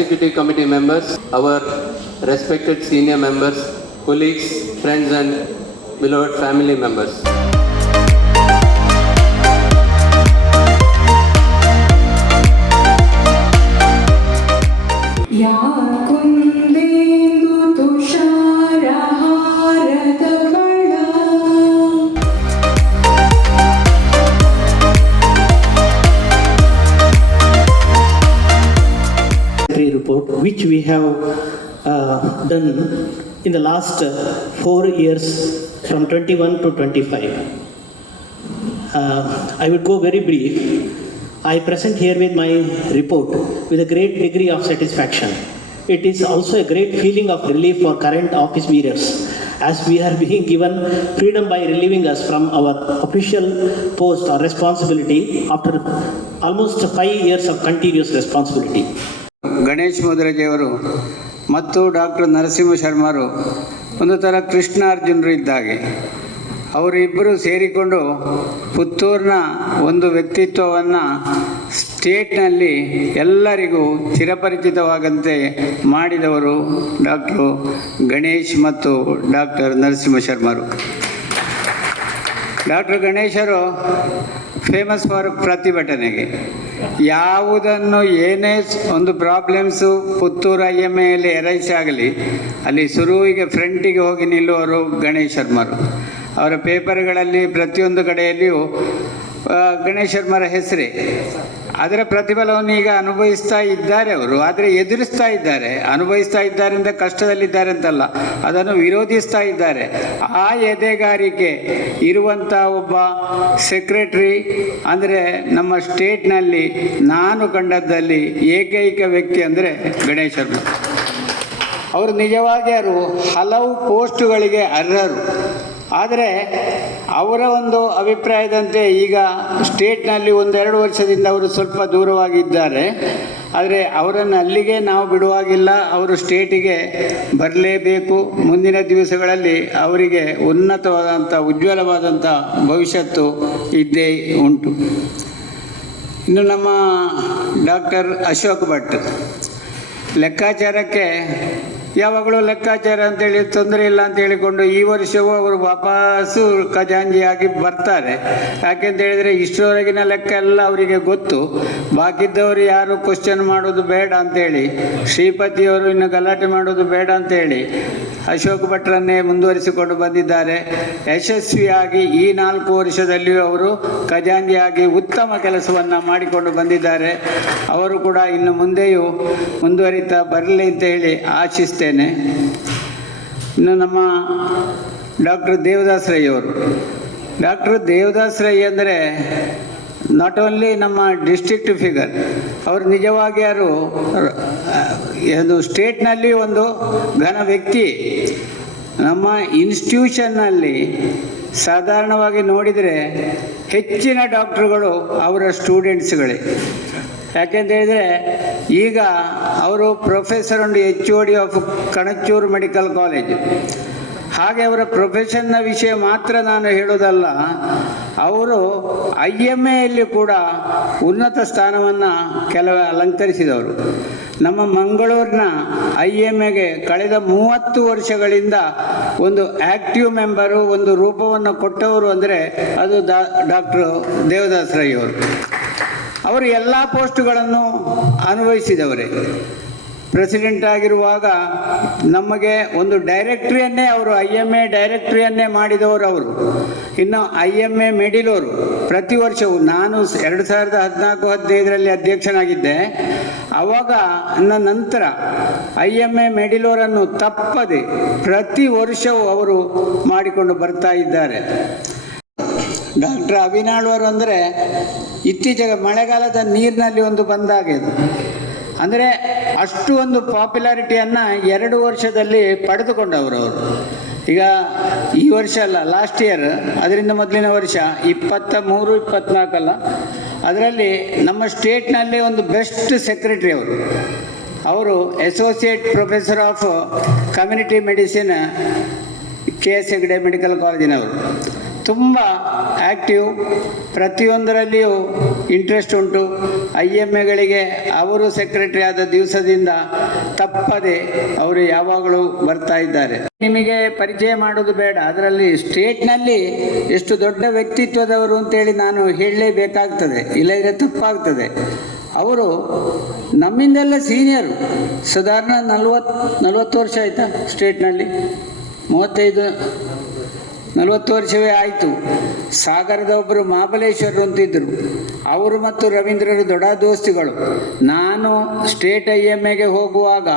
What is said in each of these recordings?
executive committee members, our respected senior members, colleagues, friends and beloved family members. Report which we have done in the last 4 years from 21 to 25. I would go very brief. I present here with my report with a great degree of satisfaction. It is also a great feeling of relief for current office bearers as we are being given freedom by relieving us from our official post or responsibility after almost 5 years of continuous responsibility. Ganesh ಮೋದರಜಿಯವರು ಮತ್ತು doctor Narasimha ಶರ್ಮರು ಒಂದು ಥರ ಕೃಷ್ಣಾರ್ಜುನರು ಇದ್ದಾಗೆ ಅವರಿಬ್ಬರು ಸೇರಿಕೊಂಡು ಪುತ್ತೂರಿನ ಒಂದು ವ್ಯಕ್ತಿತ್ವವನ್ನು ಸ್ಟೇಟ್ನಲ್ಲಿ ಎಲ್ಲರಿಗೂ ಚಿರಪರಿಚಿತವಾಗಂತೆ ಮಾಡಿದವರು ಡಾಕ್ಟರ್ ಗಣೇಶ್ ಮತ್ತು ಡಾಕ್ಟರ್ ನರಸಿಂಹ ಶರ್ಮರು. ಡಾಕ್ಟರ್ ಗಣೇಶರು ಫೇಮಸ್ ಫಾರ್ ಪ್ರತಿಭಟನೆಗೆ. ಯಾವುದನ್ನು ಏನೇ ಒಂದು ಪ್ರಾಬ್ಲಮ್ಸು ಪುತ್ತೂರು IMAಯಲ್ಲಿ ಎರೈಸ್ ಆಗಲಿ ಅಲ್ಲಿ ಶುರುವಿಗೆ ಫ್ರಂಟಿಗೆ ಹೋಗಿ ನಿಲ್ಲುವರು ಗಣೇಶ್ ಶರ್ಮರು. ಅವರ ಪೇಪರ್ಗಳಲ್ಲಿ ಪ್ರತಿಯೊಂದು ಕಡೆಯಲ್ಲಿಯೂ ಗಣೇಶ್ ಶರ್ಮರ ಹೆಸರೇ. ಅದರ ಪ್ರತಿಫಲವನ್ನು ಈಗ ಅನುಭವಿಸ್ತಾ ಇದ್ದಾರೆ ಅವರು. ಆದರೆ ಎದುರಿಸ್ತಾ ಇದ್ದಾರೆ. ಅನುಭವಿಸ್ತಾ ಇದ್ದಾರಿಂದ ಕಷ್ಟದಲ್ಲಿದ್ದಾರೆ ಅಂತಲ್ಲ, ಅದನ್ನು ವಿರೋಧಿಸ್ತಾ ಇದ್ದಾರೆ. ಆ ಎದೆಗಾರಿಕೆ ಇರುವಂಥ ಒಬ್ಬ ಸೆಕ್ರೆಟ್ರಿ ಅಂದರೆ ನಮ್ಮ ಸ್ಟೇಟ್ನಲ್ಲಿ ನಾನು ಕಂಡದ್ದಲ್ಲಿ ಏಕೈಕ ವ್ಯಕ್ತಿ ಅಂದರೆ ಗಣೇಶ್ ಶರ್ಮ. ಅವರು ನಿಜವಾಗಿ ಹಲವು ಪೋಸ್ಟುಗಳಿಗೆ ಅರ್ಹರು. ಆದರೆ ಅವರ ಒಂದು ಅಭಿಪ್ರಾಯದಂತೆ ಈಗ ಸ್ಟೇಟ್ನಲ್ಲಿ 1-2 ವರ್ಷದಿಂದ ಅವರು ಸ್ವಲ್ಪ ದೂರವಾಗಿದ್ದಾರೆ. ಆದರೆ ಅವರನ್ನು ಅಲ್ಲಿಗೆ ನಾವು ಬಿಡುವಾಗಿಲ್ಲ. ಅವರು ಸ್ಟೇಟಿಗೆ ಬರಲೇಬೇಕು. ಮುಂದಿನ ದಿವಸಗಳಲ್ಲಿ ಅವರಿಗೆ ಉನ್ನತವಾದಂಥ ಉಜ್ವಲವಾದಂಥ ಭವಿಷ್ಯತ್ತು ಇದ್ದೇ ಉಂಟು. ಇನ್ನು ನಮ್ಮ ಡಾಕ್ಟರ್ ಅಶೋಕ್ ಭಟ್ ಲೆಕ್ಕಾಚಾರಕ್ಕೆ ಯಾವಾಗಲೂ ಲೆಕ್ಕಾಚಾರ ಅಂತೇಳಿ ತೊಂದರೆ ಇಲ್ಲ ಅಂತ ಹೇಳಿಕೊಂಡು ಈ ವರ್ಷವೂ ಅವರು ವಾಪಸ್ಸು ಖಜಾಂಜಿಯಾಗಿ ಬರ್ತಾರೆ. ಯಾಕೆಂತ ಹೇಳಿದರೆ ಇಷ್ಟರವರೆಗಿನ ಲೆಕ್ಕ ಎಲ್ಲ ಅವರಿಗೆ ಗೊತ್ತು. ಬಾಕಿದ್ದವರು ಯಾರು ಕ್ವಶನ್ ಮಾಡೋದು ಬೇಡ ಅಂತೇಳಿ, ಶ್ರೀಪತಿಯವರು ಇನ್ನು ಗಲಾಟೆ ಮಾಡೋದು ಬೇಡ ಅಂತೇಳಿ ಅಶೋಕ್ ಭಟ್ರನ್ನೇ ಮುಂದುವರಿಸಿಕೊಂಡು ಬಂದಿದ್ದಾರೆ. ಯಶಸ್ವಿಯಾಗಿ ಈ 4 ವರ್ಷದಲ್ಲಿಯೂ ಅವರು ಖಜಾಂಜಿಯಾಗಿ ಉತ್ತಮ ಕೆಲಸವನ್ನು ಮಾಡಿಕೊಂಡು ಬಂದಿದ್ದಾರೆ. ಅವರು ಕೂಡ ಇನ್ನು ಮುಂದೆಯೂ ಮುಂದುವರಿತಾ ಬರಲಿ ಅಂತ ಹೇಳಿ ಆಶಿಸ್ತೇನೆ. ಇನ್ನು ನಮ್ಮ ಡಾಕ್ಟರ್ ದೇವದಾಸ್ ರೈ ಅವರು. ಡಾಕ್ಟರ್ ದೇವದಾಸ್ ರೈ ಅಂದರೆ ನಾಟ್ ಓನ್ಲಿ ನಮ್ಮ ಡಿಸ್ಟ್ರಿಕ್ಟ್ ಫಿಗರ್, ಅವರು ನಿಜವಾಗಿ ಏನು ಸ್ಟೇಟ್ನಲ್ಲಿ ಒಂದು ಘನ ವ್ಯಕ್ತಿ. ನಮ್ಮ ಇನ್ಸ್ಟಿಟ್ಯೂಷನ್ನಲ್ಲಿ ಸಾಧಾರಣವಾಗಿ ನೋಡಿದರೆ ಹೆಚ್ಚಿನ ಡಾಕ್ಟ್ರುಗಳು ಅವರ ಸ್ಟೂಡೆಂಟ್ಸ್ಗಳೇ. ಯಾಕೆಂತ ಹೇಳಿದರೆ ಈಗ ಅವರು professor and HOD of Kanachur medical college. ಹಾಗೆ ಅವರ ಪ್ರೊಫೆಷನ್ನ ವಿಷಯ ಮಾತ್ರ ನಾನು ಹೇಳೋದಲ್ಲ, ಅವರು IMAಯಲ್ಲಿ ಕೂಡ ಉನ್ನತ ಸ್ಥಾನವನ್ನು ಕೆಲವು ಅಲಂಕರಿಸಿದವರು. ನಮ್ಮ ಮಂಗಳೂರಿನ IMAಗೆ ಕಳೆದ 30 ವರ್ಷಗಳಿಂದ ಒಂದು ಆ್ಯಕ್ಟಿವ್ ಮೆಂಬರು, ಒಂದು ರೂಪವನ್ನು ಕೊಟ್ಟವರು ಅಂದರೆ ಅದು ಡಾಕ್ಟರ್ ದೇವದಾಸ್ ರೈ ಅವರು. ಅವರು ಎಲ್ಲ ಪೋಸ್ಟುಗಳನ್ನು ಅನುಭವಿಸಿದವರೇ. ಪ್ರೆಸಿಡೆಂಟ್ ಆಗಿರುವಾಗ ನಮಗೆ ಒಂದು ಡೈರೆಕ್ಟ್ರಿಯನ್ನೇ ಅವರು IMA ಡೈರೆಕ್ಟ್ರಿಯನ್ನೇ ಮಾಡಿದವರು ಅವರು. ಇನ್ನು IMA ಮೆಡಿಲೋರು ಪ್ರತಿ ವರ್ಷವೂ ನಾನು 2014-15ರಲ್ಲಿ ಅಧ್ಯಕ್ಷನಾಗಿದ್ದೆ. ಆವಾಗ ನಂತರ IMA ಮೆಡಿಲೋರನ್ನು ತಪ್ಪದೆ ಪ್ರತಿ ವರ್ಷವೂ ಅವರು ಮಾಡಿಕೊಂಡು ಬರ್ತಾ ಇದ್ದಾರೆ. ಡಾಕ್ಟರ್ ಅವಿನಾಳ್ವರು ಅಂದರೆ ಇತ್ತೀಚೆಗೆ ಮಳೆಗಾಲದ ನೀರಿನಲ್ಲಿ ಒಂದು ಬಂದಾಗಿದೆ. ಅಂದರೆ ಅಷ್ಟು ಒಂದು ಪಾಪ್ಯುಲಾರಿಟಿಯನ್ನು 2 ವರ್ಷದಲ್ಲಿ ಪಡೆದುಕೊಂಡವರು ಅವರು. ಈಗ ಈ ವರ್ಷ ಅಲ್ಲ, ಲಾಸ್ಟ್ ಇಯರ್, ಅದರಿಂದ ಮೊದಲಿನ ವರ್ಷ 23-24 ಅಲ್ಲ, ಅದರಲ್ಲಿ ನಮ್ಮ ಸ್ಟೇಟ್ನಲ್ಲಿ ಒಂದು ಬೆಸ್ಟ್ ಸೆಕ್ರೆಟರಿ ಅವರು associate professor of community medicine KS Hegde medical ಕಾಲೇಜಿನವರು. ತುಂಬ ಆ್ಯಕ್ಟಿವ್, ಪ್ರತಿಯೊಂದರಲ್ಲಿಯೂ ಇಂಟ್ರೆಸ್ಟ್ ಉಂಟು. IMAಗಳಿಗೆ ಅವರು ಸೆಕ್ರೆಟರಿ ಆದ ದಿವಸದಿಂದ ತಪ್ಪದೆ ಅವರು ಯಾವಾಗಲೂ ಬರ್ತಾ ಇದ್ದಾರೆ. ನಿಮಗೆ ಪರಿಚಯ ಮಾಡೋದು ಬೇಡ, ಅದರಲ್ಲಿ ಸ್ಟೇಟ್ನಲ್ಲಿ ಎಷ್ಟು ದೊಡ್ಡ ವ್ಯಕ್ತಿತ್ವದವರು ಅಂತೇಳಿ ನಾನು ಹೇಳಲೇಬೇಕಾಗ್ತದೆ, ಇಲ್ಲದಿದ್ದರೆ ತಪ್ಪಾಗ್ತದೆ. ಅವರು ನಮ್ಮಿಂದೆಲ್ಲ ಸೀನಿಯರು. ಸಾಧಾರಣ 40 ವರ್ಷ ಆಯಿತಾ ಸ್ಟೇಟ್ನಲ್ಲಿ? 40 ವರ್ಷವೇ ಆಯಿತು. ಸಾಗರದ ಒಬ್ಬರು ಮಹಾಬಲೇಶ್ವರರು ಅಂತಿದ್ದರು, ಅವರು ಮತ್ತು ರವೀಂದ್ರರು ದೊಡ್ಡ ದೋಸ್ತಿಗಳು. ನಾನು ಸ್ಟೇಟ್ IMAಗೆ ಹೋಗುವಾಗ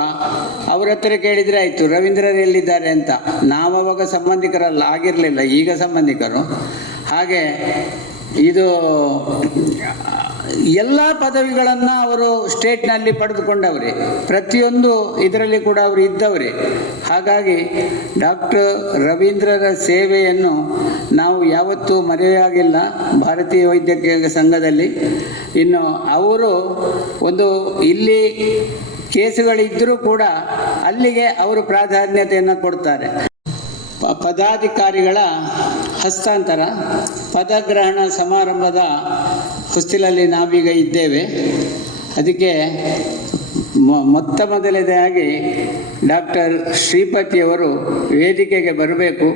ಅವ್ರ ಹತ್ರ ಕೇಳಿದರೆ ಆಯಿತು ರವೀಂದ್ರರು ಎಲ್ಲಿದ್ದಾರೆ ಅಂತ. ನಾವು ಅವಾಗ ಸಂಬಂಧಿಕರಲ್ಲ ಆಗಿರಲಿಲ್ಲ, ಈಗ ಸಂಬಂಧಿಕರು. ಹಾಗೆ ಇದು ಎಲ್ಲ ಪದವಿಗಳನ್ನು ಅವರು ಸ್ಟೇಟ್ನಲ್ಲಿ ಪಡೆದುಕೊಂಡವರೇ, ಪ್ರತಿಯೊಂದು ಇದರಲ್ಲಿ ಕೂಡ ಅವರು ಇದ್ದವರೇ. ಹಾಗಾಗಿ ಡಾಕ್ಟರ್ ರವೀಂದ್ರರ ಸೇವೆಯನ್ನು ನಾವು ಯಾವತ್ತೂ ಮರೆಯಾಗಿಲ್ಲ ಭಾರತೀಯ ವೈದ್ಯಕೀಯ ಸಂಘದಲ್ಲಿ. ಇನ್ನು ಅವರು ಒಂದು ಇಲ್ಲಿ ಕೇಸುಗಳಿದ್ದರೂ ಕೂಡ ಅಲ್ಲಿಗೆ ಅವರು ಪ್ರಾಧಾನ್ಯತೆಯನ್ನು ಕೊಡ್ತಾರೆ. ಪದಾಧಿಕಾರಿಗಳ ಹಸ್ತಾಂತರ ಪದಗ್ರಹಣ ಸಮಾರಂಭದ ಹೊಸ್ತಿಲಲ್ಲಿ ನಾವೀಗ ಇದ್ದೇವೆ. ಅದಕ್ಕೆ ಮೊದಲನೇದಾಗಿ ಡಾಕ್ಟರ್ ಶ್ರೀಪತಿಯವರು ವೇದಿಕೆಗೆ ಬರಬೇಕು.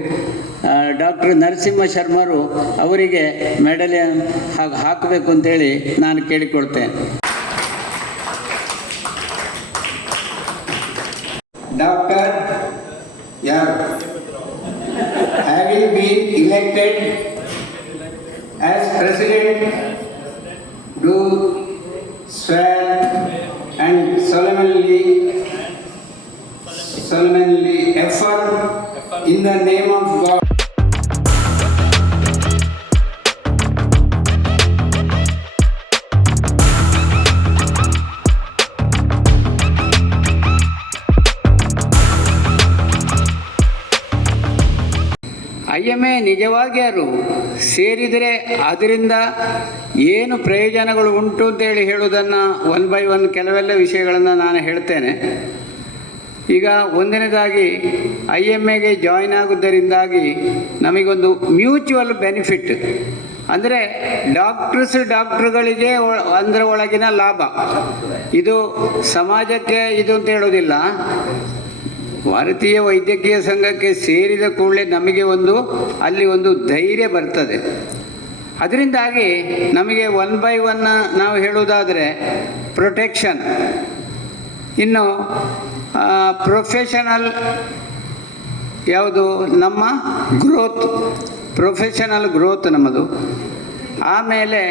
ಡಾಕ್ಟರ್ ನರಸಿಂಹ ಶರ್ಮರು ಅವರಿಗೆ ಮೆಡಲಿಯನ್ ಹಾಕಬೇಕು ಅಂತೇಳಿ ನಾನು ಕೇಳಿಕೊಳ್ತೇನೆ. ಡಾಕ್ಟರ್ ಯಾರು having been elected as president, do swear and solemnly affirm in the name of God IMA ನಿಜವಾಗಿ ಯಾರು ಸೇರಿದರೆ ಅದರಿಂದ ಏನು ಪ್ರಯೋಜನಗಳು ಉಂಟು ಅಂತೇಳಿ ಹೇಳುವುದನ್ನು 1 by 1 ಕೆಲವೆಲ್ಲ ವಿಷಯಗಳನ್ನು ನಾನು ಹೇಳ್ತೇನೆ. ಈಗ ಒಂದನೇದಾಗಿ IMAಗೆ ಜಾಯಿನ್ ಆಗುವುದರಿಂದಾಗಿ ನಮಗೊಂದು ಮ್ಯೂಚುವಲ್ ಬೆನಿಫಿಟ್, ಅಂದರೆ ಡಾಕ್ಟ್ರುಗಳಿಗೆ ಅದರ ಒಳಗಿನ ಲಾಭ. ಇದು ಸಮಾಜಕ್ಕೆ ಇದು ಅಂತ ಹೇಳೋದಿಲ್ಲ. ಭಾರತೀಯ ವೈದ್ಯಕೀಯ ಸಂಘಕ್ಕೆ ಸೇರಿದ ಕೂಡಲೇ ನಮಗೆ ಅಲ್ಲಿ ಒಂದು ಧೈರ್ಯ ಬರ್ತದೆ. ಅದರಿಂದಾಗಿ ನಮಗೆ 1 by 1 ನಾವು ಹೇಳುವುದಾದರೆ ಪ್ರೊಟೆಕ್ಷನ್. ಇನ್ನು ಪ್ರೊಫೆಷನಲ್ ಯಾವುದು ನಮ್ಮ ಗ್ರೋತ್, ಪ್ರೊಫೆಷನಲ್ ಗ್ರೋತ್ ನಮ್ಮದು. ಆಮೇಲೆ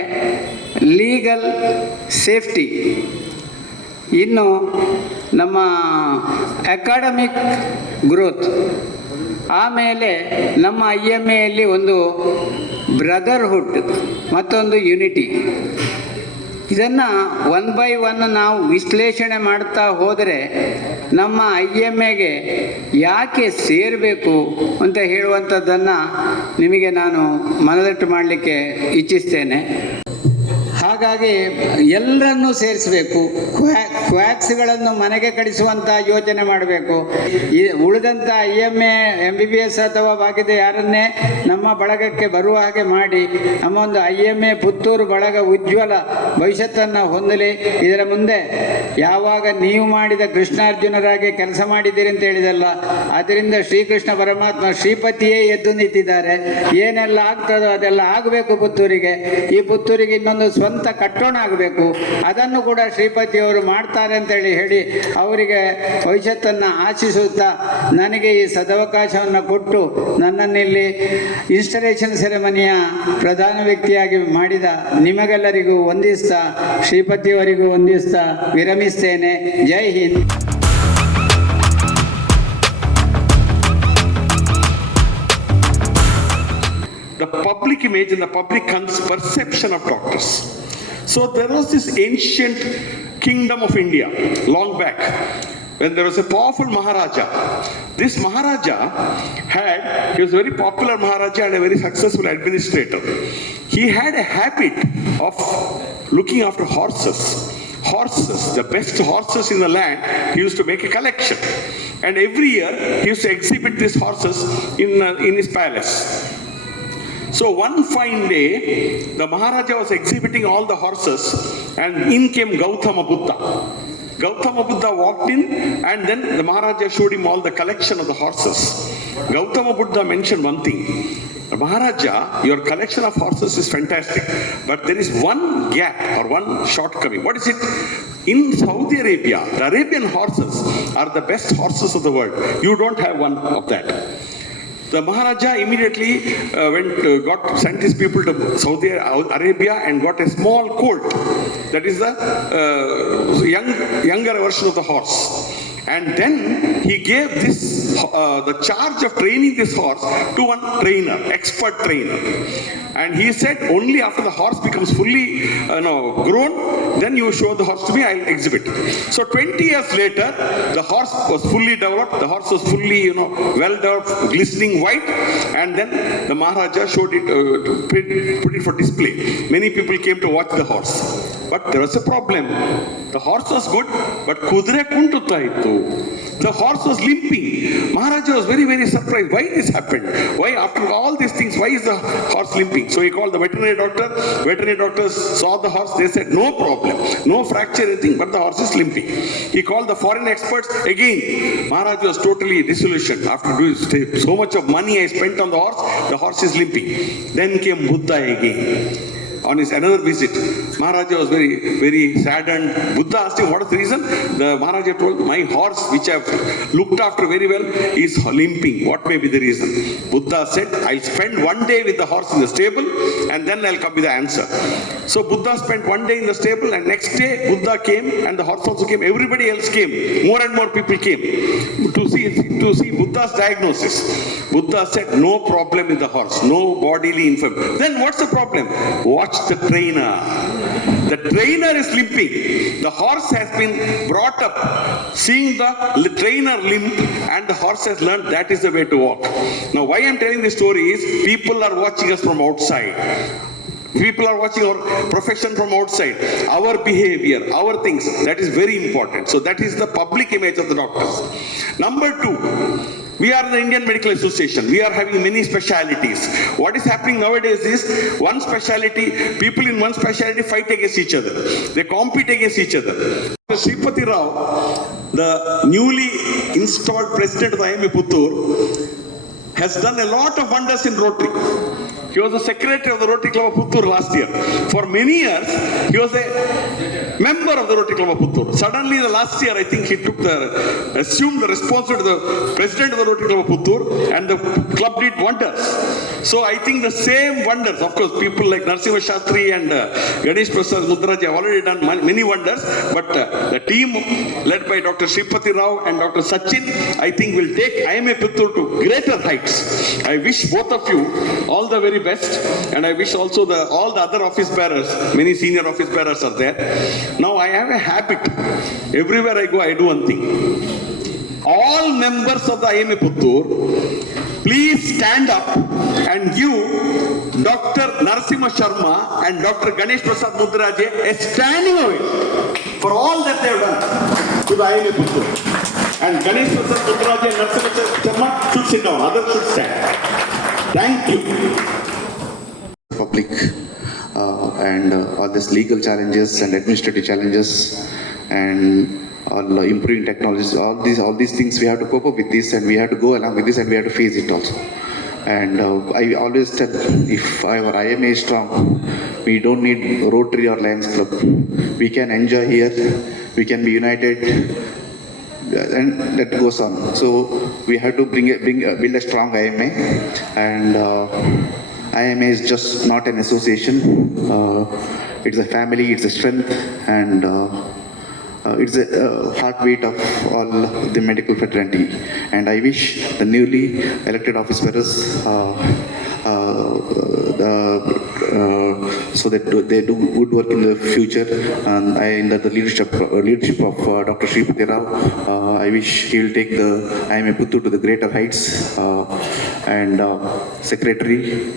ಲೀಗಲ್ ಸೇಫ್ಟಿ, ಇನ್ನು ನಮ್ಮ ಅಕಾಡೆಮಿಕ್ ಗ್ರೋತ್, ಆಮೇಲೆ ನಮ್ಮ IMAಯಲ್ಲಿ ಒಂದು ಬ್ರದರ್ಹುಡ್ ಮತ್ತೊಂದು ಯುನಿಟಿ. ಇದನ್ನು 1 by 1 ನಾವು ವಿಶ್ಲೇಷಣೆ ಮಾಡ್ತಾ ಹೋದರೆ ನಮ್ಮ IMAಗೆ ಯಾಕೆ ಸೇರಬೇಕು ಅಂತ ಹೇಳುವಂಥದ್ದನ್ನು ನಿಮಗೆ ನಾನು ಮನದಟ್ಟು ಮಾಡಲಿಕ್ಕೆ ಇಚ್ಛಿಸ್ತೇನೆ. ಹಾಗಾಗಿ ಎಲ್ಲರನ್ನೂ ಸೇರಿಸಬೇಕು. ಕ್ವಾಕ್ಸ್ಗಳನ್ನು ಮನೆಗೆ ಕಳಿಸುವಂಥ ಯೋಚನೆ ಮಾಡಬೇಕು. ಉಳಿದಂಥ IMA MBBS ಅಥವಾ ಬಾಕಿದ ಯಾರನ್ನೇ ನಮ್ಮ ಬಳಗಕ್ಕೆ ಬರುವ ಹಾಗೆ ಮಾಡಿ ನಮ್ಮ ಒಂದು IMA ಪುತ್ತೂರು ಬಳಗ ಉಜ್ವಲ ಭವಿಷ್ಯತ್ತನ್ನು ಹೊಂದಲಿ. ಇದರ ಮುಂದೆ ಯಾವಾಗ ನೀವು ಮಾಡಿದ ಕೃಷ್ಣಾರ್ಜುನರಾಗಿ ಕೆಲಸ ಮಾಡಿದ್ದೀರಿ ಅಂತ ಹೇಳಿದಲ್ಲ, ಅದರಿಂದ ಶ್ರೀಕೃಷ್ಣ ಪರಮಾತ್ಮ ಶ್ರೀಪತಿಯೇ ಎದ್ದು ನಿಂತಿದ್ದಾರೆ. ಏನೆಲ್ಲ ಆಗ್ತದೋ ಅದೆಲ್ಲ ಆಗಬೇಕು ಪುತ್ತೂರಿಗೆ. ಈ ಪುತ್ತೂರಿಗೆ ಇನ್ನೊಂದು ಸ್ವಂತ ಕಟ್ಟೋಣ ಆಗಬೇಕು. ಅದನ್ನು ಕೂಡ ಶ್ರೀಪತಿಯವರು ಮಾಡ್ತಾರೆ ಅಂತೇಳಿ ಹೇಳಿ ಅವರಿಗೆ ಭವಿಷ್ಯತ್ತನ್ನು ಆಶಿಸುತ್ತಾ ನನಗೆ ಈ ಸದವಕಾಶವನ್ನು ಕೊಟ್ಟು ನನ್ನನ್ನಿಲ್ಲಿ ಇನ್ಸ್ಟಾಲೇಷನ್ ಸೆರೆಮನಿಯ ಪ್ರಧಾನ ವ್ಯಕ್ತಿಯಾಗಿ ಮಾಡಿದ ನಿಮಗೆಲ್ಲರಿಗೂ ವಂದಿಸ್ತಾ, ಶ್ರೀಪತಿಯವರಿಗೂ ವಂದಿಸ್ತಾ ವಿರಮಿಸ್ತೇನೆ. ಜೈ Hind. The public image and the public perception of doctors. So there was this ancient kingdom of India long back when there was a powerful Maharaja. This Maharaja he was a very popular Maharaja and a very successful administrator. He had a habit of looking after horses. The best horses in the land, he used to make a collection. And every year he used to exhibit these horses in his palace. So one fine day, the Maharaja was exhibiting all the horses, and in came Gautama Buddha. Gautama Buddha walked in, and then the Maharaja showed him all the collection of the horses. Gautama Buddha mentioned one thing. Maharaja, your collection of horses is fantastic, but there is one gap or one shortcoming. What is it? In Saudi Arabia, the Arabian horses are the best horses of the world. You don't have one of that. The Maharaja immediately sent his people to Saudi Arabia and got a small colt. That is the younger version of the horse. And then he gave this the charge of training this horse to one trainer, expert trainer. And he said, only after the horse becomes fully grown, then you show the horse to me, I'll exhibit. So 20 years later, the horse was fully developed, the horse was fully, well developed, glistening white, and then the Maharaja showed it, put it for display. Many people came to watch the horse. But there was a problem. The horse was good, but kudre kuntutaitu. The horse was limping. Maharaja was very, very surprised. Why this happened? Why, after all these things, why is the horse limping? So he called the veterinary doctor. Veterinary doctors saw the horse. They said, no problem. No fracture, anything, but the horse is limping. He called the foreign experts. Again, Maharaja was totally disillusioned. After doing so much of money I spent on the horse is limping. Then came Buddha again. On his another visit, Maharaja was very, very saddened. Buddha asked him, what is the reason? The Maharaja told, my horse, which I have looked after very well, is limping. What may be the reason? Buddha said, I'll spend one day with the horse in the stable, and then I'll come with the answer. So Buddha spent one day in the stable, and next day Buddha came, and the horse also came. Everybody else came. More and more people came to see Buddha's diagnosis. Buddha said, no problem with the horse, no bodily infirmity. Then what's the problem? Watch the trainer. The trainer is limping. The horse has been brought up seeing the trainer limp, and the horse has learned that is the way to walk. Now, why I'm telling this story is people are watching us from outside. People are watching our profession from outside, our behavior, our things. That is very important. So that is the public image of the doctors. Number two, we are the Indian Medical Association. We are having many specialities. What is happening nowadays is one specialty, people in one specialty fight against each other. They compete against each other. Sripati Rao, the newly installed president of the IMA Puttur, has done a lot of wonders in Rotary. He was the secretary of the Rotary Club of Puttur last year. For many years, he was a member of the Rotary Club of Puttur. Suddenly, the last year, I think he assumed the responsibility of the president of the Rotary Club of Puttur, and the club did wonders. So I think the same wonders, of course, people like Narasimha Shastri and Ganesh Prasad Mudraji have already done many wonders, but the team led by Dr. Sripati Rao and Dr. Sachin, I think will take IMA Puttur to greater heights. I wish both of you all the very best, and I wish also all the other office bearers, many senior office bearers are there. Now I have a habit, everywhere I go I do one thing. All members of the IMA Puttur, please stand up and give Dr. Narasimha Sharma and Dr. Ganesh Prasad Mudraje a standing ovation for all that they have done to the IMA Puttur. And Ganesh Prasad Mudraje and Narasimha Sharma should sit down, others should stand. Thank you. Public and all these legal challenges and administrative challenges and all improving technologies, all these things we have to cope up with this, and we have to go along with this, and we have to face it also. And I always tell, if our IMA is strong, we don't need Rotary or Lions Club. We can enjoy here, we can be united, and that goes on. So we have to build a strong IMA, and IMA is just not an association. It's a family, it's a strength, and it's a heartbeat of all the medical fraternity. And I wish the newly elected office bearers so that they do good work in the future. And under the leadership of Dr. Sripati Rao, I wish he will take the IMA Puttur to the greater heights. And secretary,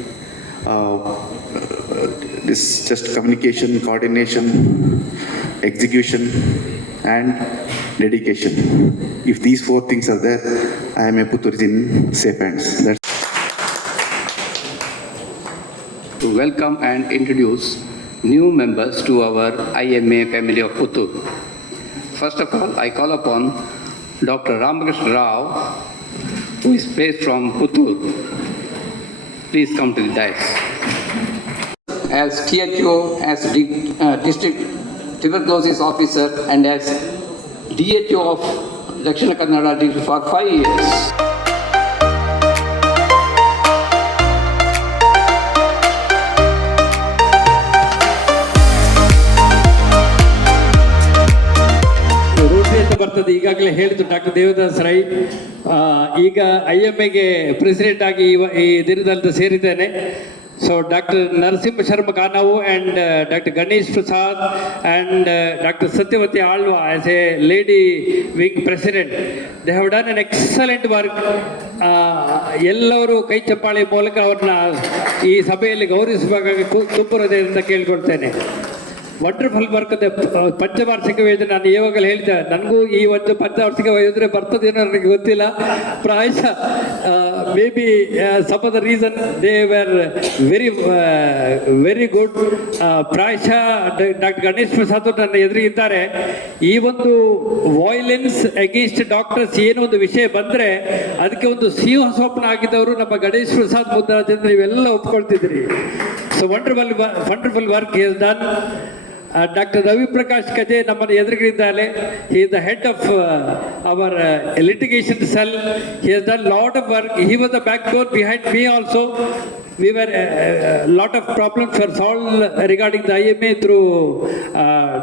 this just communication, coordination, execution, and dedication. If these four things are there, IMA Puttur is in safe hands. That's to welcome and introduce new members to our IMA family of Puttur. First of all, I call upon Dr. Ramakrishna Rao, who is based from Puttur. Please come to the dais. As THO, as District Tuberculosis Officer, and as DHO of Dakshina Kannada district for 5 years. Rotary ಅಂತ ಬರ್ತದೆ, ಈಗಾಗಲೇ ಹೇಳಿದ್ರು doctor Devdas Rai. ಈಗ IMAಗೆ president ಆಗಿ ಈ ದಿನದಂದು ಸೇರಿದ್ದೇನೆ. So Dr. Narasimha Sharma Kanavu and Dr. Ganesh Prasad and Dr. Satyavati Alva as a lady wing president, they have done an excellent work. ಎಲ್ಲರೂ ಕೈ ಚಪ್ಪಾಳೆ ಮೂಲಕ ಅವ್ರನ್ನ ಈ ಸಭೆಯಲ್ಲಿ ಗೌರವಿಸಬೇಕಾಗಿ ತುಂಬ ಹೃದಯದಿಂದ ಕೇಳ್ಕೊಳ್ತೇನೆ. ವಂಡರ್ಫುಲ್ ವರ್ಕ್ ಅದ ಪಂಚವಾರ್ಷಿಕ ಯೋಜನೆ. ನಾನು ಯಾವಾಗಲೂ ಹೇಳ್ತೇನೆ, ನನಗೂ ಈ ಒಂದು ಪಂಚವಾರ್ಷಿಕ ಯೋಜನೆ ಬರ್ತದೇನೋ ನನಗೆ ಗೊತ್ತಿಲ್ಲ. ಪ್ರಾಯಶಃ maybe some of the reason they were very good. ಪ್ರಾಯಶಃ ಡಾಕ್ಟರ್ ಗಣೇಶ್ ಪ್ರಸಾದ್ ನನ್ನ ಎದುರಿಗಿದ್ದಾರೆ. ಈ ಒಂದು ವಾಯ್ಲೆನ್ಸ್ ಅಗೇನ್ಸ್ಟ್ ಡಾಕ್ಟರ್ಸ್ ಏನೋ ಒಂದು ವಿಷಯ ಬಂದರೆ ಅದಕ್ಕೆ ಒಂದು ಸಿಂಹ ಸ್ವಪ್ನ ಆಗಿದ್ದವರು ನಮ್ಮ ಗಣೇಶ್ ಪ್ರಸಾದ್ ಮುದ್ದರಾಜ್ ಅಂತ ನೀವೆಲ್ಲ ಒಪ್ಕೊಳ್ತಿದ್ದೀರಿ. So wonderful work he has done. Dr. Ravi Prakash Kaje ನಮ್ಮನ್ನು ಎದುರುಗಿದ್ದಾರೆ. He is the head of our litigation cell. He has done lot of work. He was the backbone behind me also. We were lot of problems were solved regarding the IMA through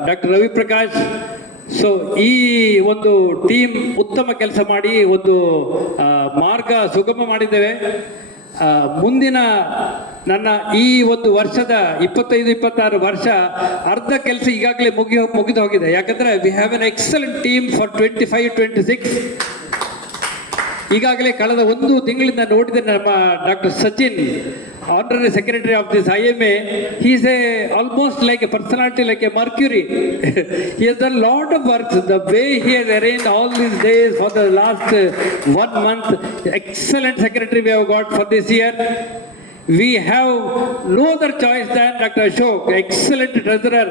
Dr. Ravi Prakash. So ಈ ಒಂದು team ಉತ್ತಮ ಕೆಲಸ ಮಾಡಿ ಒಂದು ಮಾರ್ಗ ಸುಗಮ ಮಾಡಿದ್ದೇವೆ. ಮುಂದಿನ ನನ್ನ ಈ ಒಂದು ವರ್ಷದ 25-26 ವರ್ಷ ಅರ್ಧ ಕೆಲಸ ಈಗಾಗಲೇ ಮುಗಿದು ಹೋಗಿದೆ. ಯಾಕಂದರೆ we have an excellent team for 25-26. ಈಗಾಗಲೇ ಕಳೆದ ಒಂದು ತಿಂಗಳಿಂದ ನೋಡಿದ್ದೇನೆ ನಮ್ಮ doctor Sachin, honorary secretary of this IMA. He is almost like a personality, like a Mercury. He has done a lot of work. The way he has arranged all these days for the last 1 month, excellent secretary we have got for this year. We have no other choice than Dr. Ashok, excellent treasurer.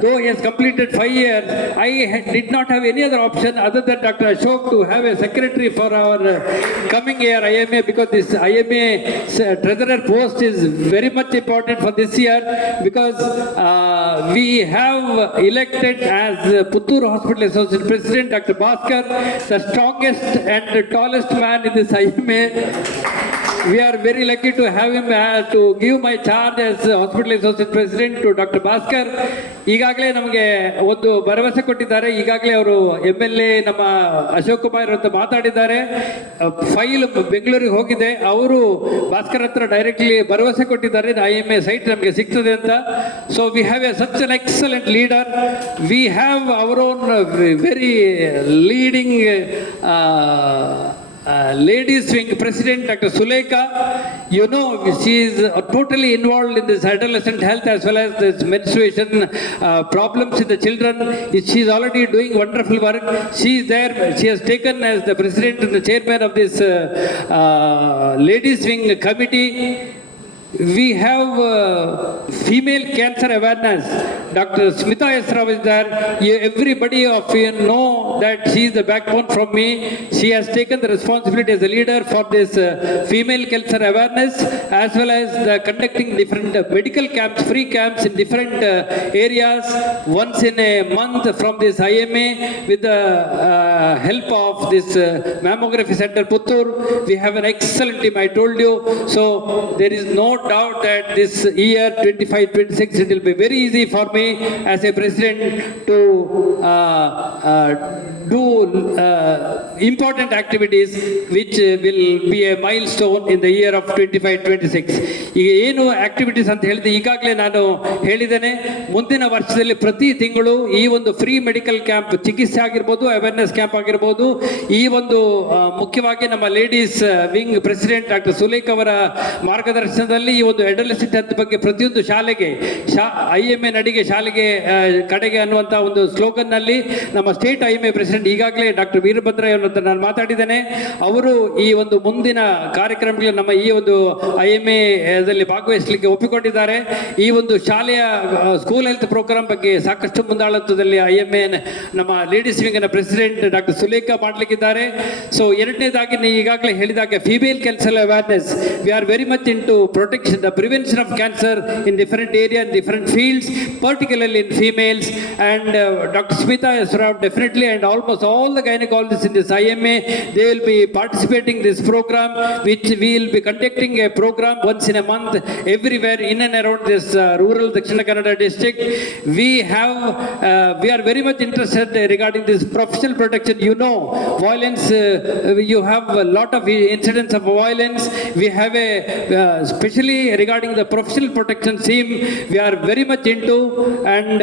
Though he has completed 5 years, I did not have any other option other than Dr. Ashok to have a secretary for our coming year IMA, because this IMA treasurer post is very much important for this year, because we have elected as Puttur Hospital Association President Dr. Bhaskar, the strongest and tallest man in this IMA. We are very lucky to have him to give my charge as Hospital Associate President to Dr. Bhaskar. ಈಗಾಗಲೇ ನಮಗೆ ಒಂದು ಭರವಸೆ ಕೊಟ್ಟಿದ್ದಾರೆ. ಈಗಾಗಲೇ ಅವರು MLA ನಮ್ಮ ಅಶೋಕ್ ಕುಮಾರ್ ಅಂತ ಮಾತಾಡಿದ್ದಾರೆ. ಫೈಲ್ ಬೆಂಗಳೂರಿಗೆ ಹೋಗಿದೆ. ಅವರು ಭಾಸ್ಕರ್ ಹತ್ರ ಡೈರೆಕ್ಟ್ಲಿ ಭರವಸೆ ಕೊಟ್ಟಿದ್ದಾರೆ, IMA ಸೈಟ್ ನಮಗೆ ಸಿಗ್ತದೆ ಅಂತ. So we have such an excellent leader. We have our own very leading ladies wing president Dr. Suleka. You know, she is totally involved in this adolescent health as well as this menstruation problems in the children. She is already doing wonderful work. She is there. She has taken as the president and the chairman of this ladies wing committee. We have female cancer awareness. Dr. Smita Esra is there. Everybody of you know that she is the backbone from me. She has taken the responsibility as a leader for this female cancer awareness, as well as conducting different medical camps, free camps in different areas once in a month from this IMA with the help of this mammography center Puttur. We have an excellent team, I told you. So there is no doubt that this year 25-26 it will be very easy for me as a president to do important activities which will be a milestone in the year of 25-26. ಈಗ ಏನು activities ಅಂತ ಹೇಳಿದೆ ಈಗಾಗಲೇ ನಾನು ಹೇಳಿದ್ದೇನೆ. ಮುಂದಿನ ವರ್ಷದಲ್ಲಿ ಪ್ರತಿ ತಿಂಗಳು ಈ ಒಂದು ಫ್ರೀ ಮೆಡಿಕಲ್ ಕ್ಯಾಂಪ್, ಚಿಕಿತ್ಸೆ ಆಗಿರ್ಬೋದು, ಅವೇರ್ನೆಸ್ ಕ್ಯಾಂಪ್ ಆಗಿರ್ಬೋದು, ಈ ಒಂದು ಮುಖ್ಯವಾಗಿ ನಮ್ಮ ಲೇಡೀಸ್ ವಿಂಗ್ ಪ್ರೆಸಿಡೆಂಟ್ ಡಾಕ್ಟರ್ ಸುಲೇಖ್ ಅವರ ಮಾರ್ಗದರ್ಶನದಲ್ಲಿ ಈ ಒಂದು ಅಡಲ್ಸೆಂಟ್ ಹೆಲ್ತ್ ಬಗ್ಗೆ ಪ್ರತಿಯೊಂದು ಶಾಲೆಗೆ IMA ನಡಿಗೆ ಶಾಲೆಗೆ ಕಡೆಗೆ ಅನ್ನುವಂಥ ಒಂದು ಸ್ಲೋಗನ್ ನಲ್ಲಿ ನಮ್ಮ ಸ್ಟೇಟ್ IMA ಪ್ರೆಸಿಡೆಂಟ್ ಈಗಾಗಲೇ ಡಾಕ್ಟರ್ ವೀರಭದ್ರಯ್ಯ ಅಂತ ನಾನು ಮಾತಾಡಿದ್ದೇನೆ. ಅವರು ಈ ಒಂದು ಮುಂದಿನ ಕಾರ್ಯಕ್ರಮಗಳು ನಮ್ಮ ಈ ಒಂದು IMA ಅದರಲ್ಲಿ ಭಾಗವಹಿಸಲಿಕ್ಕೆ ಒಪ್ಪಿಕೊಂಡಿದ್ದಾರೆ. ಈ ಒಂದು ಶಾಲೆಯ ಸ್ಕೂಲ್ ಹೆಲ್ತ್ ಪ್ರೋಗ್ರಾಮ್ ಬಗ್ಗೆ ಸಾಕಷ್ಟು ಮುಂದಾಳತ್ವದಲ್ಲಿ IMA ನಮ್ಮ ಲೇಡೀಸ್ ವಿಂಗ್ನ ಪ್ರೆಸಿಡೆಂಟ್ ಡಾಕ್ಟರ್ ಸುಲೇಖಾ ಮಾಡಲಿಕ್ಕಿದ್ದಾರೆ. ಸೊ ಎರಡನೇದಾಗಿ ನೀವು ಈಗಾಗಲೇ ಹೇಳಿದಾಗ female cancer awareness, we are very much in to protection, the prevention of cancer in different area, in different fields, particularly in females, and Dr. Smita Yasrao definitely, and almost all the gynecologists in this IMA, they will be participating in this program, which we will be conducting a program once in a month everywhere in and around this rural Dakshina Kannada district. We are very much interested regarding this professional protection. You know, violence, you have a lot of incidents of violence. We have especially regarding the professional protection scheme, we are very much into, and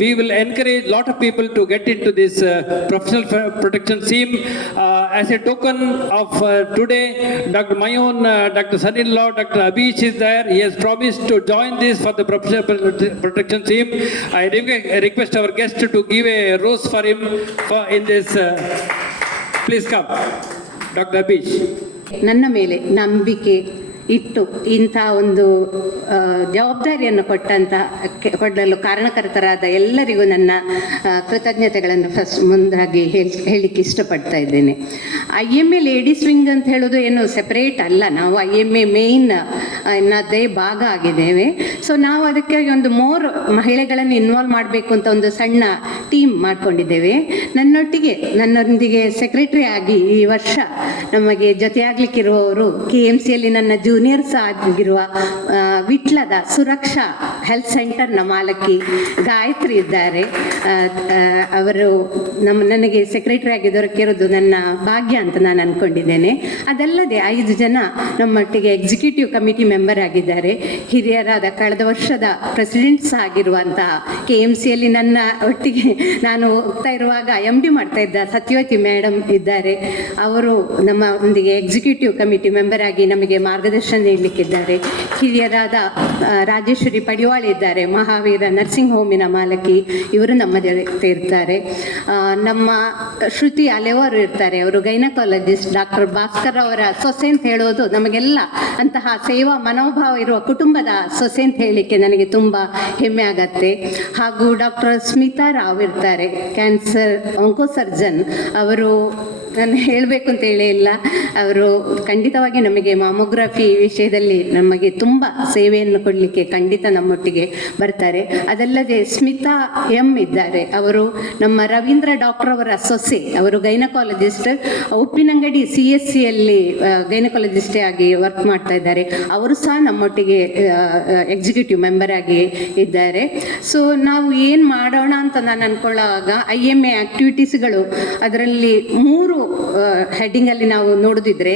we will encourage lot of people to get into this professional protection scheme. As a token of today, my own Dr. son-in-law, Dr. Abish is there. He has promised to join this for the professional protection scheme. I request our guest to give a rose for him in this. Please come, Dr. Abish. ನನ್ನ ಮೇಲೆ ನಂಬಿಕೆ ಇಟ್ಟು ಇಂಥ ಒಂದು ಜವಾಬ್ದಾರಿಯನ್ನು ಕೊಡಲು ಕಾರಣಕರ್ತರಾದ ಎಲ್ಲರಿಗೂ ನನ್ನ ಕೃತಜ್ಞತೆಗಳನ್ನು ಮುಂದಾಗಿ ಹೇಳಲಿಕ್ಕೆ ಇಷ್ಟಪಡ್ತಾ ಇದ್ದೇನೆ. IMA ಲೇಡೀಸ್ ವಿಂಗ್ ಅಂತ ಹೇಳೋದು ಏನು ಸೆಪರೇಟ್ ಅಲ್ಲ, ನಾವು IMA ಮೇಯ್ನ್ ಅನ್ನೋದೇ ಭಾಗ ಆಗಿದ್ದೇವೆ. ಸೊ ನಾವು ಅದಕ್ಕೆ ಒಂದು ಮಹಿಳೆಗಳನ್ನು ಇನ್ವಾಲ್ವ್ ಮಾಡಬೇಕು ಅಂತ ಒಂದು ಸಣ್ಣ ಟೀಮ್ ಮಾಡ್ಕೊಂಡಿದ್ದೇವೆ. ನನ್ನೊಂದಿಗೆ ಸೆಕ್ರೆಟರಿ ಆಗಿ ಈ ವರ್ಷ ನಮಗೆ ಜೊತೆಯಾಗಲಿಕ್ಕಿರುವವರು KMCಯಲ್ಲಿ ನನ್ನ ಜೂನಿಯರ್ಸ್ ಆಗಿರುವ ವಿಟ್ಲದ ಸುರಕ್ಷಾ ಹೆಲ್ತ್ ಸೆಂಟರ್ನ ಮಾಲಕಿ ಗಾಯತ್ರಿ ಇದ್ದಾರೆ. ಅವರು ನನಗೆ ಸೆಕ್ರೆಟರಿ ಆಗಿ ದೊರಕಿರೋದು ನನ್ನ ಭಾಗ್ಯ ಅಂತ ನಾನು ಅಂದ್ಕೊಂಡಿದ್ದೇನೆ. ಅದಲ್ಲದೆ 5 ಜನ ನಮ್ಮೊಟ್ಟಿಗೆ ಎಕ್ಸಿಕ್ಯೂಟಿವ್ ಕಮಿಟಿ ಮೆಂಬರ್ ಆಗಿದ್ದಾರೆ. ಹಿರಿಯರಾದ ಕಳೆದ ವರ್ಷದ ಪ್ರೆಸಿಡೆಂಟ್ಸ್ ಆಗಿರುವಂತಹ KMCಯಲ್ಲಿ ನನ್ನ ಒಟ್ಟಿಗೆ ನಾನು ಹೋಗ್ತಾ ಇರುವಾಗ MD ಮಾಡ್ತಾ ಇದ್ದ ಸತ್ಯವತಿ ಮೇಡಮ್ ಇದ್ದಾರೆ. ಅವರು ನಮ್ಮೊಂದಿಗೆ ಎಕ್ಸಿಕ್ಯೂಟಿವ್ ಕಮಿಟಿ ಮೆಂಬರ್ ಆಗಿ ನಮಗೆ ಮಾರ್ಗದರ್ಶನ ನೀಡಲಿಕ್ಕಿದ್ದಾರೆ. ಹಿರಿಯರಾದ ರಾಜೇಶ್ವರಿ ಪಡಿವಾಳ ಇದ್ದಾರೆ, ಮಹಾವೀರ ನರ್ಸಿಂಗ್ ಹೋಮಿನ ಮಾಲಕಿ, ಇವರು ನಮ್ಮ ಜೊತೆ ಇರ್ತಾರೆ. ನಮ್ಮ ಶ್ರುತಿ ಅಲೆವರು ಇರ್ತಾರೆ, ಅವರು ಗೈನಕಾಲಜಿಸ್ಟ್. ಡಾಕ್ಟರ್ ಭಾಸ್ಕರ್ ಅವರ ಸೊಸೆ ಅಂತ ಹೇಳೋದು ನಮಗೆಲ್ಲ ಅಂತಹ ಸೇವಾ ಮನೋಭಾವ ಇರುವ ಕುಟುಂಬದ ಸೊಸೆ ಅಂತ ಹೇಳಲಿಕ್ಕೆ ನನಗೆ ತುಂಬ ಹೆಮ್ಮೆ ಆಗತ್ತೆ. ಹಾಗೂ ಡಾಕ್ಟರ್ ಸ್ಮಿತಾ ರಾವ್ ಇರ್ತಾರೆ, ಕ್ಯಾನ್ಸರ್ ಆಂಕೋಸರ್ಜನ್. ಅವರು ನಾನು ಹೇಳಬೇಕು ಅಂತ ಹೇಳೇ ಇಲ್ಲ, ಅವರು ಖಂಡಿತವಾಗಿ ನಮಗೆ ಮಾಮೋಗ್ರಫಿ ವಿಷಯದಲ್ಲಿ ನಮಗೆ ತುಂಬ ಸೇವೆಯನ್ನು ಕೊಡಲಿಕ್ಕೆ ಖಂಡಿತ ನಮ್ಮೊಟ್ಟಿಗೆ ಬರ್ತಾರೆ. ಅದಲ್ಲದೆ ಸ್ಮಿತಾ ಇದ್ದಾರೆ, ಅವರು ನಮ್ಮ ರವೀಂದ್ರ ಡಾಕ್ಟರ್ ಅವರ ಸೊಸೆ, ಅವರು ಗೈನಕಾಲಜಿಸ್ಟ್, ಉಪ್ಪಿನಂಗಡಿ CSCಯಲ್ಲಿ ಗೈನಕಾಲಜಿಸ್ಟೇ ಆಗಿ ವರ್ಕ್ ಮಾಡ್ತಾ ಇದ್ದಾರೆ. ಅವರು ಸಹ ನಮ್ಮೊಟ್ಟಿಗೆ ಎಕ್ಸಿಕ್ಯೂಟಿವ್ ಮೆಂಬರ್ ಆಗಿ ಇದ್ದಾರೆ. ಸೊ ನಾವು ಏನು ಮಾಡೋಣ ಅಂತ ನಾನು ಅಂದ್ಕೊಳ್ಳುವಾಗ IMA ಆಕ್ಟಿವಿಟೀಸ್ಗಳು ಅದರಲ್ಲಿ 3 ಹೆಡ್ಡಿಂಗಲ್ಲಿ ನಾವು ನೋಡಿದ್ರೆ,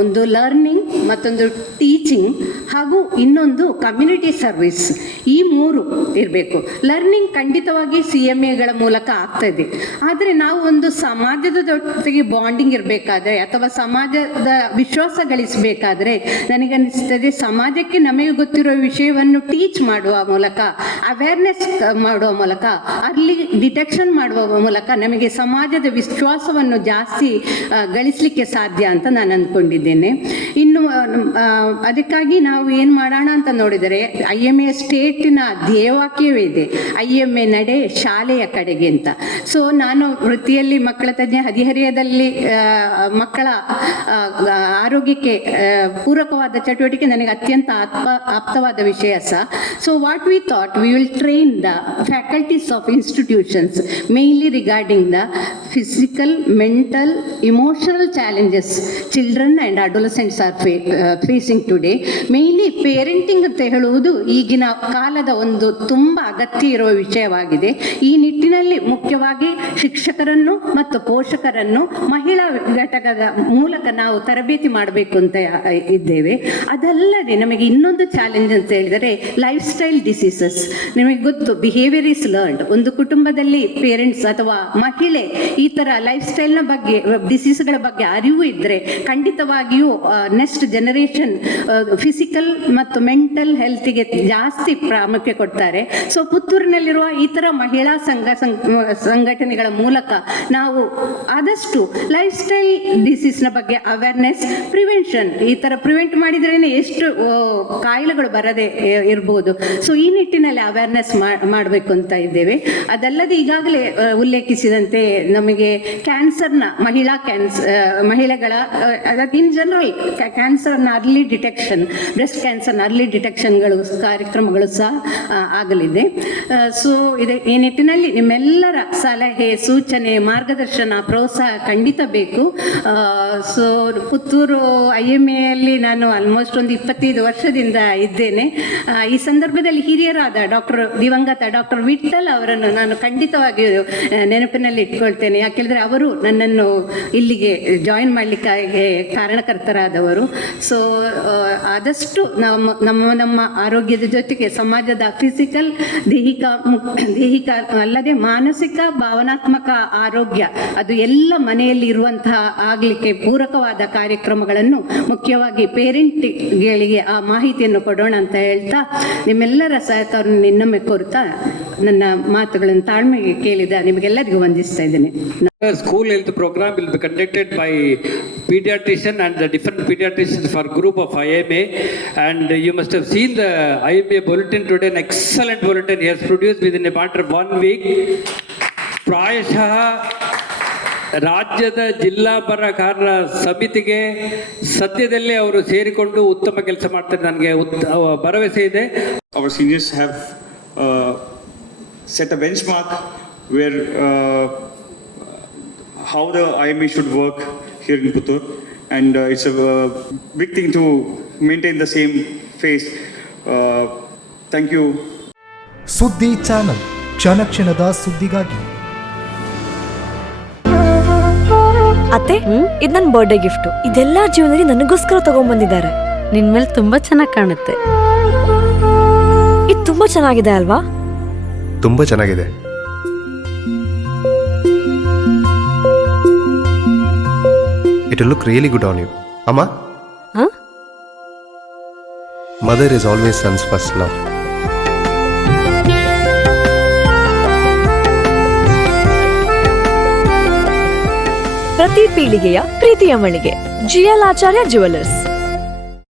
ಒಂದು ಲರ್ನಿಂಗ್, ಮತ್ತೊಂದು ಟೀಚಿಂಗ್, ಹಾಗೂ ಇನ್ನೊಂದು ಕಮ್ಯುನಿಟಿ ಸರ್ವಿಸ್. ಈ 3 ಇರಬೇಕು. ಲರ್ನಿಂಗ್ ಖಂಡಿತವಾಗಿ CMAಗಳ ಮೂಲಕ ಆಗ್ತಾ ಇದೆ. ಆದರೆ ನಾವು ಒಂದು ಸಮಾಜದ ಜೊತೆಗೆ ಬಾಂಡಿಂಗ್ ಇರಬೇಕಾದ್ರೆ ಅಥವಾ ಸಮಾಜದ ವಿಶ್ವಾಸ ಗಳಿಸಬೇಕಾದ್ರೆ ನನಗನ್ನಿಸ್ತದೆ ಸಮಾಜಕ್ಕೆ ನಮಗೆ ಗೊತ್ತಿರೋ ವಿಷಯವನ್ನು ಟೀಚ್ ಮಾಡುವ ಮೂಲಕ, ಅವೇರ್ನೆಸ್ ಮಾಡುವ ಮೂಲಕ, ಅಲ್ಲಿ ಡಿಟೆಕ್ಷನ್ ಮಾಡುವ ಮೂಲಕ ನಮಗೆ ಸಮಾಜದ ವಿಶ್ವಾಸವನ್ನು ಜಾಸ್ತಿ ಗಳಿಸಲಿಕ್ಕೆ ಸಾಧ್ಯ ಅಂತ ನಾನು ಅಂದ್ಕೊಂಡಿದ್ದೇನೆ. ಇನ್ನು ಅದಕ್ಕಾಗಿ ನಾವು ಏನು ಮಾಡೋಣ ಅಂತ ನೋಡಿದರೆ, IMA ಸ್ಟೇಟಿನ ಧ್ಯೇಯವಾಕ್ಯವೇ ಇದೆ, IMA ನಡೆ ಶಾಲೆಯ ಕಡೆಗೆ ಅಂತ. ಸೊ ನಾನು ವೃತ್ತಿಯಲ್ಲಿ ಮಕ್ಕಳ ತಜ್ಞ, ಹದಿಹರೆಯದಲ್ಲಿ ಮಕ್ಕಳ ಆರೋಗ್ಯಕ್ಕೆ ಪೂರಕವಾದ ಚಟುವಟಿಕೆ ನನಗೆ ಅತ್ಯಂತ ಆಪ್ತವಾದ ವಿಷಯ ಸಹ. So what we thought, we will train the faculties of institutions mainly regarding the physical, mental, emotional challenges children and adolescents are facing today. Mainly parenting ಅಂತ ಹೇಳುವುದು ಈಗಿನ ಕಾಲದ ಒಂದು ತುಂಬ ಅಗತ್ಯ ಇರುವ ವಿಷಯವಾಗಿದೆ. ಈ ನಿಟ್ಟಿನಲ್ಲಿ ಮುಖ್ಯವಾಗಿ ಶಿಕ್ಷಕರನ್ನು ಮತ್ತು ಪೋಷಕರನ್ನು ಮಹಿಳಾ ಘಟಕದ ಮೂಲಕ ನಾವು ತರಬೇತಿ ಮಾಡಬೇಕು ಅಂತ ಇದ್ದೇವೆ. ಅದಲ್ಲದೆ ನಮಗೆ ಇನ್ನೊಂದು ಚಾಲೆಂಜ್ ಅಂತ ಹೇಳಿದರೆ ಲೈಫ್ ಸ್ಟೈಲ್ ಡಿಸೀಸಸ್. ನಿಮಗೆ ಗೊತ್ತು, ಬಿಹೇವಿಯರ್ ಇಸ್ ಲರ್ನ್ಡ್. ಒಂದು ಕುಟುಂಬದಲ್ಲಿ ಪೇರೆಂಟ್ಸ್ ಅಥವಾ ಮಹಿಳೆ ಈ ಥರ ಲೈಫ್ ಸ್ಟೈಲ್ನ ಬಗ್ಗೆ ಡಿಸೀಸ್ಗಳ ಬಗ್ಗೆ ಅರಿವು ಇದ್ದರೆ ಖಂಡಿತವಾಗಿಯೂ ನೆಕ್ಸ್ಟ್ ಜನರೇಷನ್ ಫಿಸಿಕಲ್ ಮತ್ತು ಮೆಂಟಲ್ ಹೆಲ್ತಿಗೆ ಜಾಸ್ತಿ ಪ್ರಾಮುಖ್ಯ ಕೊಡ್ತಾರೆ. ಸೊ ಪುತ್ತೂರಿನಲ್ಲಿರುವ ಈ ಥರ ಮಹಿಳಾ ಸಂಘಟನೆಗಳ ಮೂಲಕ ನಾವು ಆದಷ್ಟು ಲೈಫ್ ಸ್ಟೈಲ್ ಡಿಸೀಸ್ನ ಬಗ್ಗೆ ಅವೇರ್ನೆಸ್, ಪ್ರಿವೆನ್ಷನ್, ಈ ಥರ ಪ್ರಿವೆಂಟ್ ಮಾಡಿದ್ರೇ ಎಷ್ಟು ಕಾಯಿಲೆಗಳು ಬರದೇ ಇರ್ಬೋದು. ಸೊ ಈ ನಿಟ್ಟಿನಲ್ಲಿ ಅವೇರ್ನೆಸ್ ಮಾಡಬೇಕು ಅಂತ ಇದ್ದೇವೆ. ಅದಲ್ಲದೆ ಈಗಾಗಲೇ ಉಲ್ಲೇಖಿಸಿದಂತೆ ನಮಗೆ ಕ್ಯಾನ್ಸರ್ನ ಮಹಿಳೆಗಳ ಇನ್ ಜನರಲ್ ಕ್ಯಾನ್ಸರ್ನ ಅರ್ಲಿ ಡಿಟೆಕ್ಷನ್, ಬ್ರೆಸ್ಟ್ ಕ್ಯಾನ್ಸರ್ನ ಅರ್ಲಿ ಡಿಟೆಕ್ಷನ್ಗಳು ಕಾರ್ಯಕ್ರಮಗಳು ಸಹ ಆಗಲಿದೆ. ಸೊ ಈ ನಿಟ್ಟಿನಲ್ಲಿ ನಿಮ್ಮೆಲ್ಲರ ಸಲಹೆ, ಸೂಚನೆ, ಮಾರ್ಗದರ್ಶನ, ಪ್ರೋತ್ಸಾಹ ಖಂಡಿತ ಬೇಕು. ಸೊ ಪುತ್ತೂರು IMAಯಲ್ಲಿ ನಾನು ಆಲ್ಮೋಸ್ಟ್ ಒಂದು 25 ವರ್ಷದಿಂದ ಇದ್ದೇನೆ. ಈ ಸಂದರ್ಭದಲ್ಲಿ ಹಿರಿಯರಾದ ದಿವಂಗತ ಡಾಕ್ಟರ್ ವಿಠಲ್ ಅವರನ್ನು ನಾನು ಖಂಡಿತವಾಗಿಯೂ ನೆನಪಿನಲ್ಲಿ ಇಟ್ಕೊಳ್ತೇನೆ. ಯಾಕೆಂದರೆ ಅವರು ನನ್ನನ್ನು ಇಲ್ಲಿಗೆ ಜಾಯಿನ್ ಮಾಡಲಿಕ್ಕೆ ಕಾರಣಕರ್ತರಾದವರು. ಸೊ ಆದಷ್ಟು ನಮ್ಮ ಆರೋಗ್ಯದ ಜೊತೆಗೆ ಸಮಾಜದ ಫಿಸಿಕಲ್, ದೈಹಿಕ ಅಲ್ಲದೆ ಮಾನಸಿಕ, ಭಾವನಾತ್ಮಕ ಆರೋಗ್ಯ ಅದು ಎಲ್ಲ ಮನೆಯಲ್ಲಿ ಇರುವಂತಹ ಆಗಲಿಕ್ಕೆ ಪೂರಕವಾದ ಕಾರ್ಯಕ್ರಮಗಳನ್ನು ಮುಖ್ಯವಾಗಿ ಪೇರೆಂಟ್ಗಳಿಗೆ ಆ ಮಾಹಿತಿಯನ್ನು ಕೊಡೋಣ ಅಂತ ಹೇಳ್ತಾ ನಿಮ್ಮೆಲ್ಲರ ಸಹಕಾರವನ್ನು ಇನ್ನೊಮ್ಮೆ ಕೋರುತ್ತಾ ನನ್ನ ಮಾತುಗಳನ್ನು ತಾಳ್ಮೆಗೆ ಕೇಳಿದ ನಿಮಗೆಲ್ಲರಿಗೂ ವಂದಿಸ್ತಾ ಇದ್ದೇನೆ. School health program will be conducted by pediatrician and the different pediatricians for group of IMA, and you must have seen the IMA bulletin today, an excellent bulletin he has produced within a matter of 1 week. ಪ್ರಾಯಶಃ ರಾಜ್ಯದ ಜಿಲ್ಲಾ ಬರಗಾರರ ಸಮಿತಿಗೆ ಸದ್ಯದಲ್ಲೇ ಅವರು ಸೇರಿಕೊಂಡು ಉತ್ತಮ ಕೆಲಸ ಮಾಡ್ತಾರೆ, ನನಗೆ ಭರವಸೆ ಇದೆ. Our seniors have set a benchmark where how the IMA should work here in Puttur, and it's a big thing to maintain the same phase. Thank you. ಸುದ್ದಿ ಚಾನಲ್, ಕ್ಷಣ ಕ್ಷಣದ ಸುದ್ದಿಗಾಗಿ. ಅತ್ತೆ, ಇದು ನನ್ನ ಬರ್ಡೇ ಗಿಫ್ಟ್. ಇದೆಲ್ಲ ಜೀವನದಲ್ಲಿ ನನಗೋಸ್ಕರ ತಗೊಂಡ್ಬಂದಿದ್ದಾರೆ. ನಿನ್ ಮೇಲೆ ತುಂಬಾ ಚೆನ್ನಾಗಿ ಕಾಣುತ್ತೆ. ಇದು ತುಂಬಾ ಚೆನ್ನಾಗಿದೆ ಅಲ್ವಾ? ತುಂಬಾ ಚೆನ್ನಾಗಿದೆ. It will look really good on you. Amma? Huh? Mother is always son's first love. ಪ್ರತಿ ಪೀಳಿಗೆಯ ಪ್ರೀತಿಯ ಮಳಿಗೆ GL ಆಚಾರ್ಯ ಜುವೆಲ್ಲರ್ಸ್.